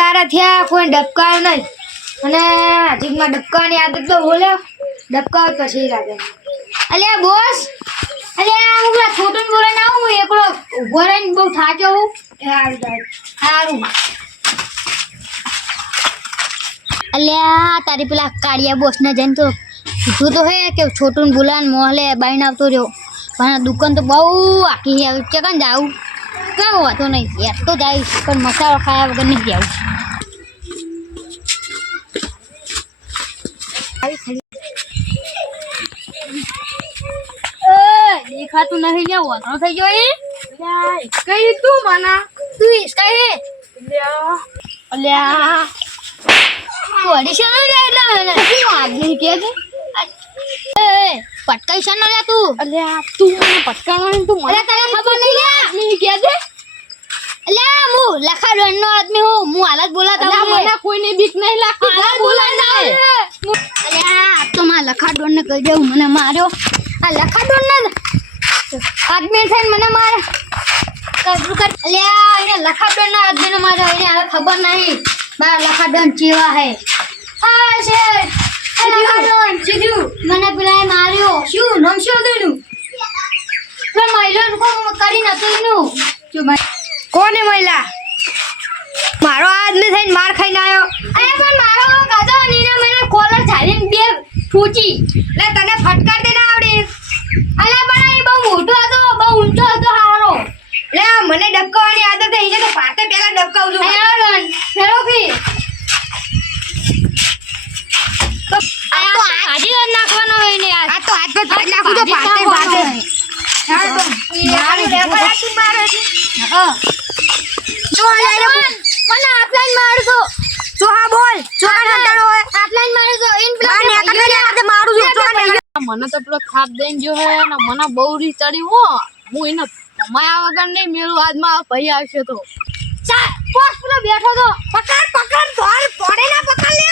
દારા થયા કોઈ ડબકાયો નહીં અને હજીકમાં ડબકાવાની આદત તો બોલ્યો ડબકાવ પછી લાગે અલ્યા બોસ અલ્યા હું પેલા છોટું બોલે ના હું એકલો ઉભો રહીને બહુ થાક્યો હું સારું અલ્યા તારી પેલા કાળિયા બોસ ને જઈને તો કીધું તો હે કે છોટું બોલાને મોહલે બાઈને આવતો રહ્યો પણ દુકાન તો બહુ આખી આવી ચકન જાઉં કેવો વાતો નહીં યાર તો જઈશ પણ મસાલો ખાયા વગર નહીં જાઉં દેખાતું નહીં લે વાતો થઈ ગયો એ કઈ તું માના તું ઈસકા હે અલ્યા ઓડિશન લે એટલે શું આદમી કે છે એ પટકાઈ છે ન લે તું અલ્યા તું મને પટકાણો ને તું મને તને ખબર નહીં લે આદમી કે છે અલ્યા હું લખા ડોન નો આદમી હું હાલત બોલાતા મને કોઈને બીક નહીં લાગતી હાલત બોલાય ના અલ્યા તો માં લખા ડોન ને કહી દેવું મને માર્યો આ લખા ડોન ને આદમી થઈને મને મારે કબૂલ કર અલ્યા એને લખા ડોન ના આદમી ને માર્યો એને હવે ખબર નહીં બા લખા ડોન ચીવા હે આ છે લખા ડોન સીધું મને પેલા માર્યો શું નામ શું દેનું તો મહિલા કો કરી નતું એનું જો કોને મહિલા મારો આદમી થઈને માર ખાઈને આવ્યો અરે પણ મારો ગાધો નીને મને કોલર ઝાલીને બે ફૂચી લે તને ફટકાર દે ના આવડે અલા પણ એ બહુ મોટો હતો બહુ ઊંચો હતો હારો લે મને ડબકાવાની આદત છે એને તો પાતે પહેલા ડબકાવું છું આયરન ફેરો ફી આ તો હાજી નાખવાનો હોય ને આ તો હાથ પર ફાડ નાખું તો પાતે પાતે ચાલ તો યાર લે પર તું મારે હા જો મને ઓફલાઈન માર દો જો હા બોલ જો કંટાળો હોય ઓફલાઈન માર દો ઇન પ્લાન ને મારું જો મને તો પેલો થાપ દઈને જો હે ને મને બહુ રી ચડી હો હું એને કમાયા વગર નહીં મેળું આજમાં ભાઈ આવશે તો ચા પોસ પેલો બેઠો તો પકડ પકડ ધોર પડે ના પકડ લે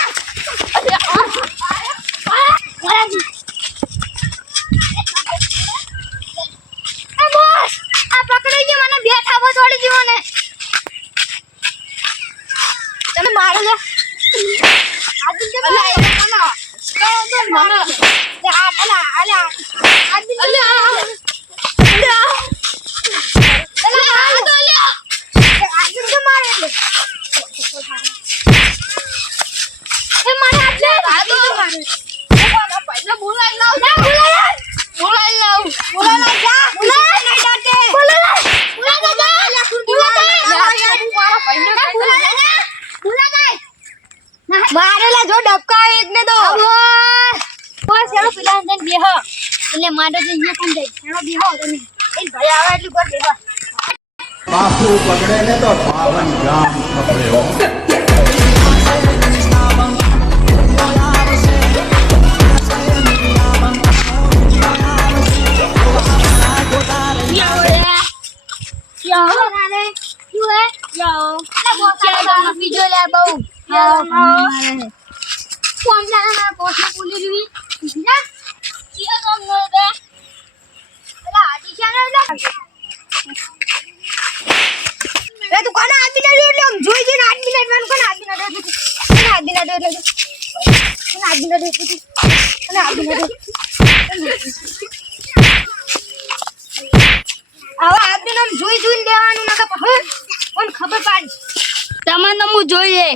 એ બોસ આ પકડી ગયો મને બેઠા બો છોડી દીવો ને તમે મારો લે આદિ કે અલા તો મારો અલા અલા આદિ અલા મારેલા જો ડબકા એક ને દો બસ એનો પેલા અંદર બેહ એટલે માડો જે અહીંયા પણ જાય એનો બેહ તમે એ ભાઈ આવે એટલું કર બેહ બાપુ પકડે ને તો 52 ગામ ખપરે હો ખબર પાડી તમને હું જોઈએ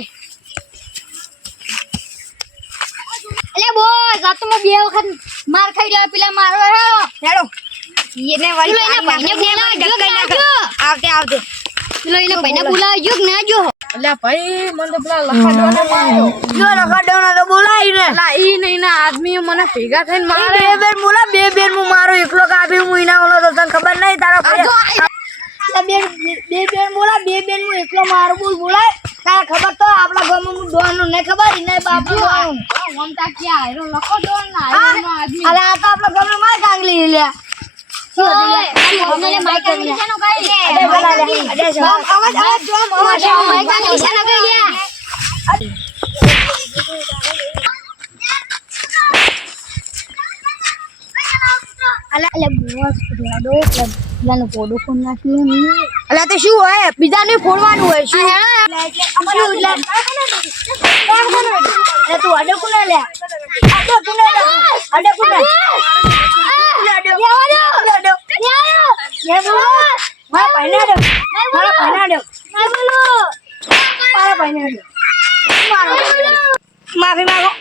એટલે બોસ આ તો બે વખત માર ખાઈ રહ્યો પેલા મારો હેડો એને વાળી ભાઈને આવતે આવતે પેલો એને ભાઈને બોલાવજો કે ના જો અલ્યા ભાઈ મને તો પેલા લખાડવાનો માર્યો જો લખાડવાનો તો બોલાઈ ને અલા ઈ નહીં ના આદમી મને ભેગા થઈને મારે બે બેર મોલા બે બેર હું મારો એકલો કાપી હું ઇના ઓલો તો તને ખબર નહીં તારા બે બેન બોલા બે બેન હું એકલો મારું બોલ બોલાય તારા ખબર તો આપણા ગામમાં હું ડોનનું નહીં ખબર ઇને બાપુ મમતા ક્યાં આયરો લખો ડોન ના આયરો આદમી અરે આ તો આપણા ગામમાં માર કાંગલી લ્યા માઈક કરી છે નો ગાઈ અરે બોલા લે અરે અવાજ જો અવાજ માઈક કરી છે નો ગાઈ લ્યા અલે અલે બોસ કુડાડો પ્લાન પોડો ફોન નાખી મે અલે તો શું હોય બીજાને ફોડવાનું હોય શું એટલે અમારું એટલે માફી માંગો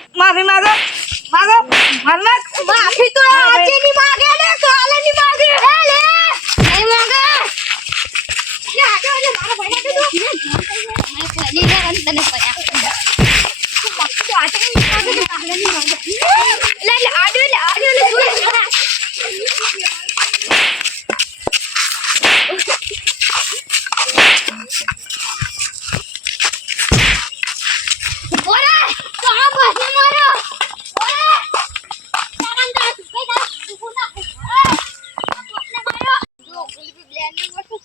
માફી તો આજે ની માંગે ને કાલે ની માંગે નહીં માંગે લે આગળ લે મારા ભાઈને કીધું મેં પડી ગયા અને તને પડ્યા તો આજે ની માંગે તો કાલે ની માંગે લે આડ્યો લે ઓરે તો આ પાસે મારો ઓરે તારંદા કઈ દા કુના ઓરે મારો જો પેલી બ્લેન ને વસ્તુ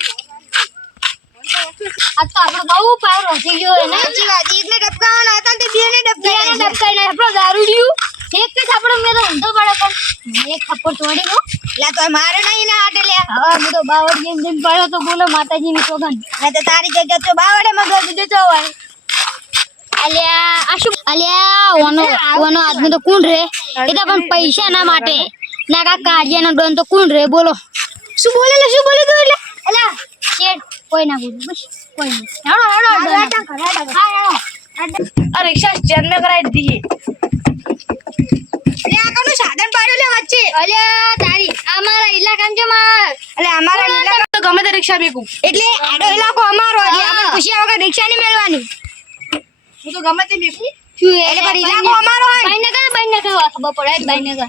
આ તો આપણો બહુ પાવર થઈ ગયો હે ને સાચી વાત એકને ડબકાવાના હતા તે બેને બેને ડબકાઈને આપણો દારૂડિયું એક જ આપણો મેં તો ઊંધો પડે પણ એક થપ્પડ તોડી ગયો લે તો મારે નહીં ના આટે લે હવે હું તો બાવળ જેમ જેમ પડ્યો તો બોલો માતાજીની સોગંદ લે તો તારી જગ્યા તો બાવડે માં ગયો બીજો તો હોય અલ્યા આ શું અલ્યા ઓનો આદમી તો કોણ રે એ તો પણ પૈસા ના માટે ના કા કાર્યનો ડોન તો કોણ રે બોલો શું બોલે તું એટલે અલ્યા શેઠ કોઈ ના બોલું બસ કોઈ નહીં આ રિક્ષા સ્ટેન્ડ में કરાવી દીધી લે આ કોનું સાધન પાડ્યું લે વચ્ચે અલ્યા તારી અમારા ઇલાકામાં છે માં એટલે અમારા ઇલાકા તો ગમે તે રિક્ષા મેકું એટલે આડો ઇલાકો અમારો એટલે આપણે પૂછ્યા વગર રિક્ષા નહીં મેળવાની હું તો ગમે તે મેકું શું એટલે પણ ઇલાકો અમારો હોય બાઈને કર ખબર પડે બાઈને કર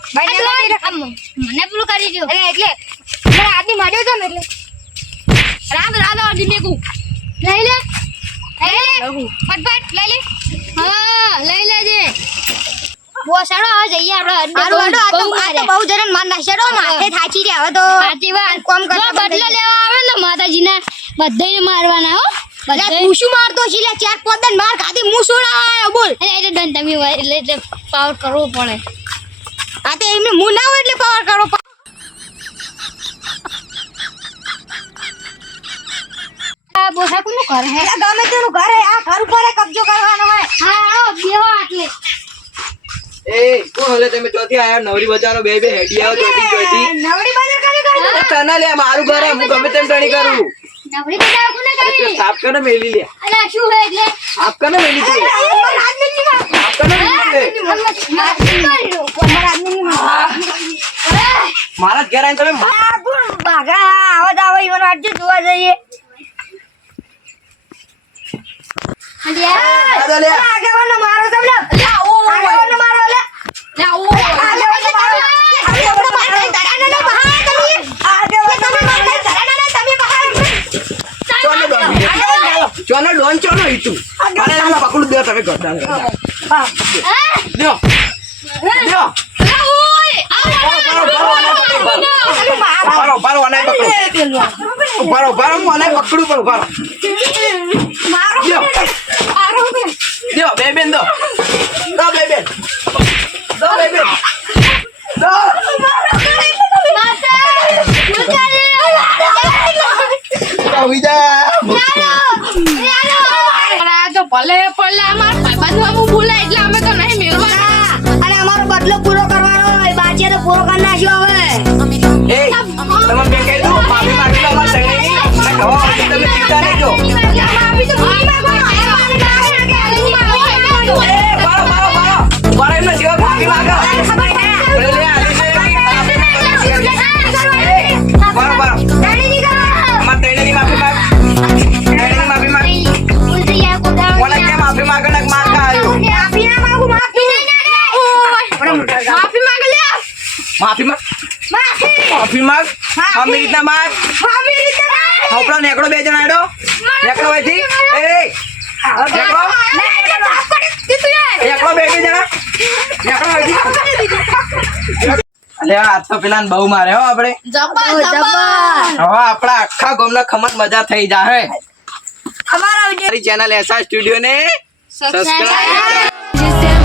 મને પેલું કરી દો એટલે મારા આદમી માડ્યો છે ને એટલે રાત આદમી મેકું લઈ લે ફટફટ લઈ લે હા લઈ લેજે બોસાડો હવે જઈએ આપણે આડો આ તો બહુ જરણ માર નાખ્યો માથે થાચી રે હવે તો સાચી વાત કોમ જો કરતા બદલો લેવા આવે ને માતાજીને બધાને મારવાના હો એટલે તું શું મારતો છે લે ચાર પોદન માર ખાધી હું સોડાયો બોલ એટલે ડન તમે એટલે પાવર કરવો પડે આ તો એમને હું ના હોય એટલે પાવર કરો આ બોસા કોનું ઘર હે એટલે ગમે તેનું ઘર હે આ ઘર ઉપર કબજો કરવાનો હોય હા આવો બેહો આટલે એ કોણ હલે તમે ચોથી આયા નવરી બજારો બે હેડી આવો ચોથી ચોથી નવડી બજાર કરી તને લે મારું ઘર હે, હું ગમે તેમ ટણી કરું નવરી બજાર કોને અરે કરી સાફ કરે મેલી લે અલા શું હે એટલે સાફ કરે મેલી તું સાફ કરે મેલી લે મારા જ ઘેર આવીને તમે બાગા આવાજ આવે ઈવન આજે જોવા જઈએ આ લે આગેવાનો મારો તમને આગેવાનો મારો લે આગેવાનો મારો આગેવાનો મારો ધરાના બહાર તમે આગેવાનો મારો ધરાના તમે બહાર ચોનો ડોન ચોનો ઈટુ મારે નામ પકડું દે તમે કરતા લ્યો લ્યો બારો આને પકડો બારો હું આને પકડું પણ બારો લ્યો લ્યો બે બેન દો બે બેન દો ભલે પડલે અમાર ભાઈબંધ હું ભૂલાય એટલે અમે તો નહીં મેળવાના અને અમારો બદલો પૂરો કરવાનો હોય બાચે તો પૂરો કરી નાખ્યો હવે એ તમે બે કહી દો માફી માંગી લો અમાર સંગની આ ગવા તમે ચિંતા નહીં જો માફી તો ભૂલી માંગો એ બારો એમને જીવા માફી માંગો લે બારો અમાર તેણીની માફી માંગ કોને કે માફી માંગે ને માર કા આયો માફી ના માંગુ માફી માંગ લે માફી માંગ અમી રીતના માંગ આપણો નેકડો બે જણા આડો નેકડો વેથી એ નેકડો બે જણા નેકડો વેથી અલે આ તો પેલા બહુ મારે હો આપણે હવે આપણા આખા ગામના ખમત મજા થઈ જાહે અમારા મારી ચેનલ એસઆર સ્ટુડિયો ને સબસ્ક્રાઇબ